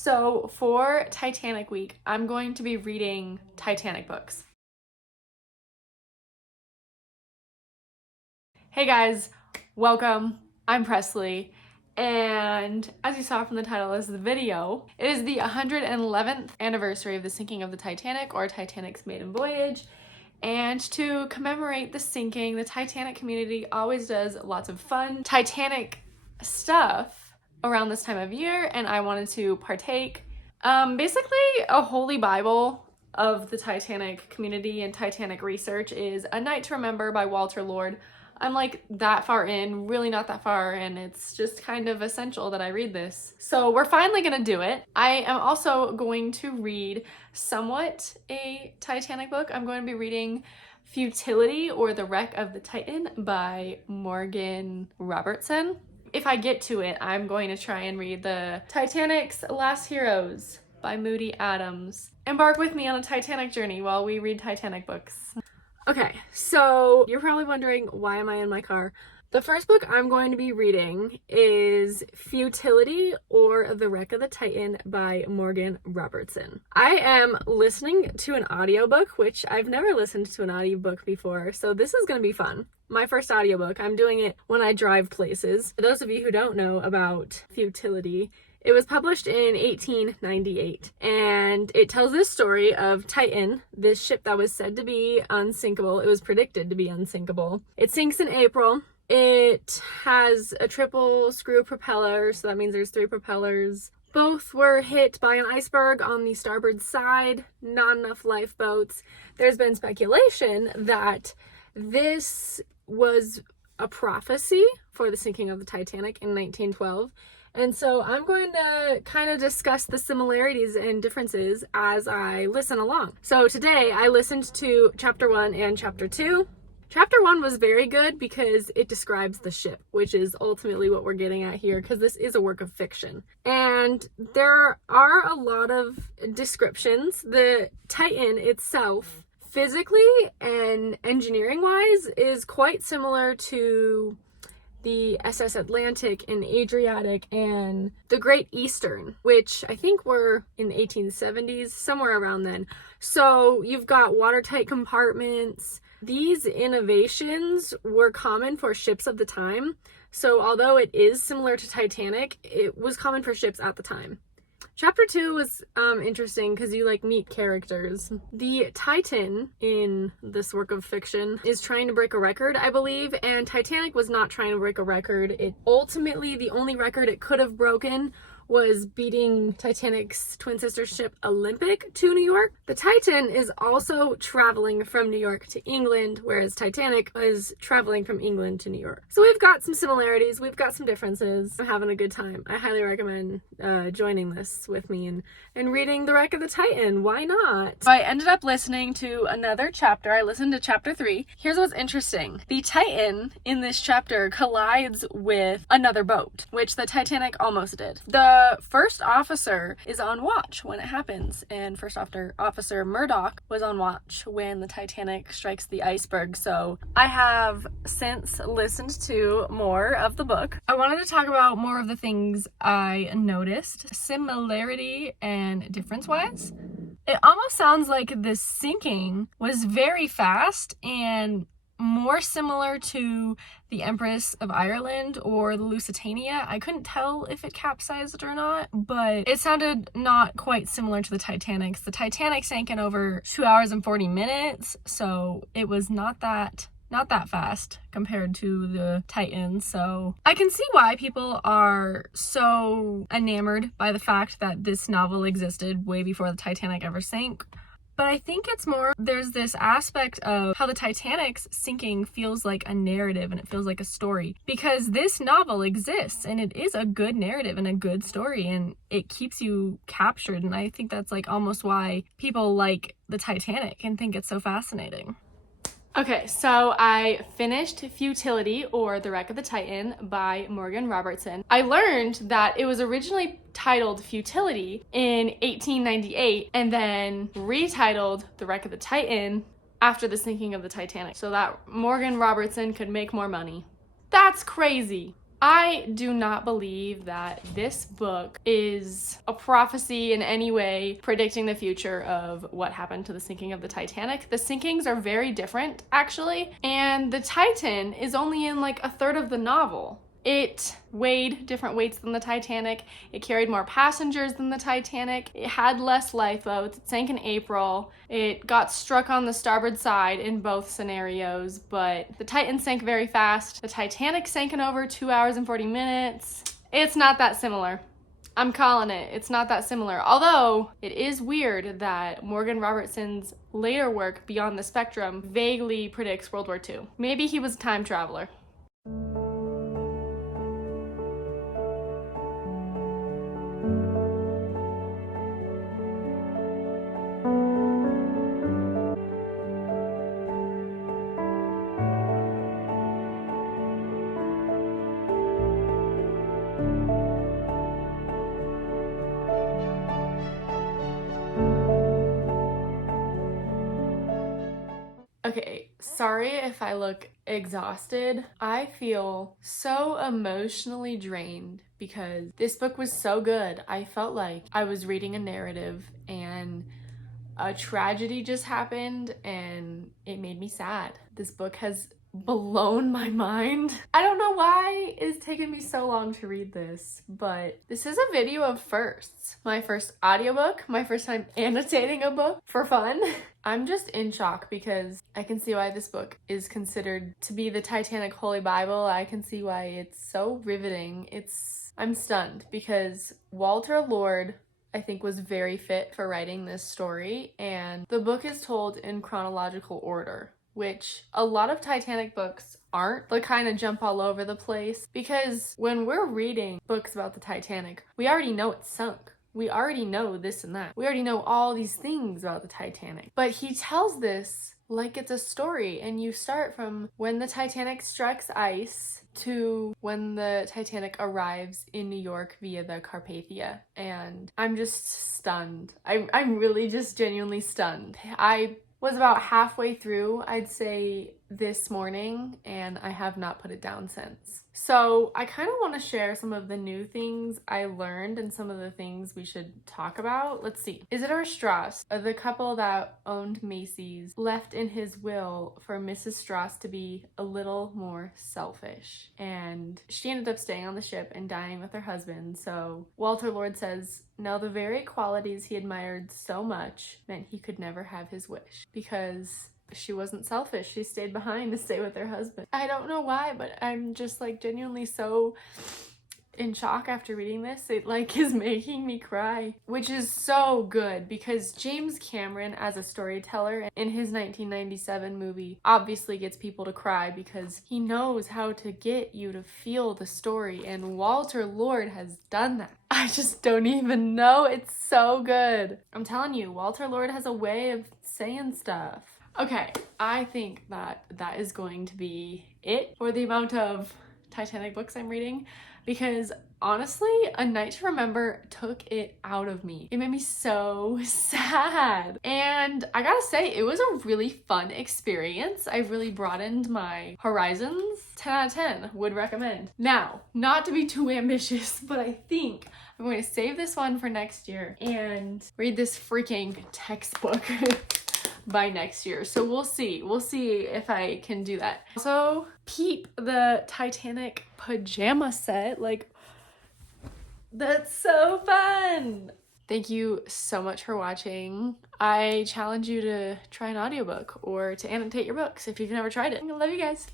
So for Titanic week, I'm going to be reading Titanic books. Hey guys, welcome. I'm Presley, and as you saw from the title of the video, it is the 111th anniversary of the sinking of the Titanic, or Titanic's maiden voyage. And to commemorate the sinking, the Titanic community always does lots of fun Titanic stuff around this time of year, and I wanted to partake. Basically, a holy Bible of the Titanic community and Titanic research is A Night to Remember by Walter Lord. I'm like that far in, really not that far, and it's just kind of essential that I read this. So we're finally gonna do it. I am also going to read somewhat a Titanic book. I'm going to be reading Futility, or The Wreck of the Titan by Morgan Robertson. If I get to it, I'm going to try and read the Titanic's Last Heroes by Moody Adams. Embark with me on a Titanic journey while we read Titanic books. Okay, so you're probably wondering, why am I in my car? The first book I'm going to be reading is Futility, or The Wreck of the Titan by Morgan Robertson. I am listening to an audiobook, which I've never listened to an audiobook before, so this is going to be fun. My first audiobook. I'm doing it when I drive places. For those of you who don't know about Futility, it was published in 1898, and it tells this story of Titan, this ship that was said to be unsinkable. It was predicted to be unsinkable. It sinks in April. It has a triple screw propeller, so that means there's 3 propellers. Both were hit by an iceberg on the starboard side, not enough lifeboats. There's been speculation that this was a prophecy for the sinking of the Titanic in 1912. And so I'm going to kind of discuss the similarities and differences as I listen along. So today I listened to chapter 1 and chapter 2. Chapter 1 was very good because it describes the ship, which is ultimately what we're getting at here, because this is a work of fiction. And there are a lot of descriptions. The Titan itself, physically and engineering wise, is quite similar to the SS Atlantic and Adriatic and the Great Eastern, which I think were in the 1870s, somewhere around then. So you've got watertight compartments. These innovations were common for ships of the time. So although it is similar to Titanic, it was common for ships at the time. Chapter 2 was interesting because you meet characters. The Titan in this work of fiction is trying to break a record, I believe, and Titanic was not trying to break a record. It ultimately, the only record it could have broken was beating Titanic's twin sister ship Olympic to New York. The Titan is also traveling from New York to England, whereas Titanic is traveling from England to New York. So we've got some similarities, we've got some differences. I'm having a good time. I highly recommend joining this with me and reading The Wreck of the Titan. Why not? So I ended up listening to another chapter. I listened to chapter 3. Here's what's interesting. The Titan in this chapter collides with another boat, which the Titanic almost did. The first officer is on watch when it happens, and First Officer Murdoch was on watch when the Titanic strikes the iceberg. So I have since listened to more of the book. I wanted to talk about more of the things I noticed, similarity and difference-wise. It almost sounds like the sinking was very fast and more similar to the Empress of Ireland or the Lusitania. I couldn't tell if it capsized or not, but it sounded not quite similar to the Titanic. The Titanic sank in over 2 hours and 40 minutes, so it was not that fast compared to the Titan. So I can see why people are so enamored by the fact that this novel existed way before the Titanic ever sank. But I think it's more, there's this aspect of how the Titanic's sinking feels like a narrative and it feels like a story. Because this novel exists and it is a good narrative and a good story and it keeps you captured. And I think that's almost why people like the Titanic and think it's so fascinating. Okay, so I finished Futility, or The Wreck of the Titan by Morgan Robertson. I learned that it was originally titled Futility in 1898 and then retitled The Wreck of the Titan after the sinking of the Titanic so that Morgan Robertson could make more money. That's crazy. I do not believe that this book is a prophecy in any way predicting the future of what happened to the sinking of the Titanic. The sinkings are very different, actually, and the Titan is only in like a third of the novel. It weighed different weights than the Titanic. It carried more passengers than the Titanic. It had less lifeboats. It sank in April. It got struck on the starboard side in both scenarios, but the Titan sank very fast. The Titanic sank in over 2 hours and 40 minutes. It's not that similar. I'm calling it. It's not that similar. Although, it is weird that Morgan Robertson's later work, Beyond the Spectrum, vaguely predicts World War II. Maybe he was a time traveler. Okay, sorry if I look exhausted. I feel so emotionally drained because this book was so good. I felt like I was reading a narrative and a tragedy just happened and it made me sad. This book has blown my mind. I don't know why it's taken me so long to read this, but this is a video of firsts. My first audiobook, my first time annotating a book for fun. I'm just in shock because I can see why this book is considered to be the Titanic Holy Bible. I can see why it's so riveting. I'm stunned because Walter Lord, I think, was very fit for writing this story, and the book is told in chronological order, which a lot of Titanic books aren't. They kind of jump all over the place because when we're reading books about the Titanic, we already know it's sunk. We already know this and that. We already know all these things about the Titanic. But he tells this like it's a story, and you start from when the Titanic strikes ice to when the Titanic arrives in New York via the Carpathia. And I'm just stunned. I'm really just genuinely stunned. I was about halfway through, I'd say, this morning, and I have not put it down since. So I kind of want to share some of the new things I learned and some of the things we should talk about. Let's see. Isidor Strass, the couple that owned Macy's, left in his will for Mrs. Strass to be a little more selfish. And she ended up staying on the ship and dying with her husband. So Walter Lord says, no, the very qualities he admired so much meant he could never have his wish. Because she wasn't selfish. She stayed behind to stay with her husband. I don't know why, but I'm just like genuinely so in shock after reading this. It like is making me cry, which is so good because James Cameron as a storyteller in his 1997 movie obviously gets people to cry because he knows how to get you to feel the story, and Walter Lord has done that. I just don't even know. It's so good. I'm telling you, Walter Lord has a way of saying stuff. Okay, I think that is going to be it for the amount of Titanic books I'm reading, because honestly, A Night to Remember took it out of me. It made me so sad. And I gotta say, it was a really fun experience. I've really broadened my horizons. 10 out of 10, would recommend. Now, not to be too ambitious, but I think I'm going to save this one for next year and read this freaking textbook by next year. So we'll see if I can do that. Also, peep the Titanic pajama set. Like, that's so fun. Thank you so much for watching. I challenge you to try an audiobook or to annotate your books if you've never tried it. I love you guys.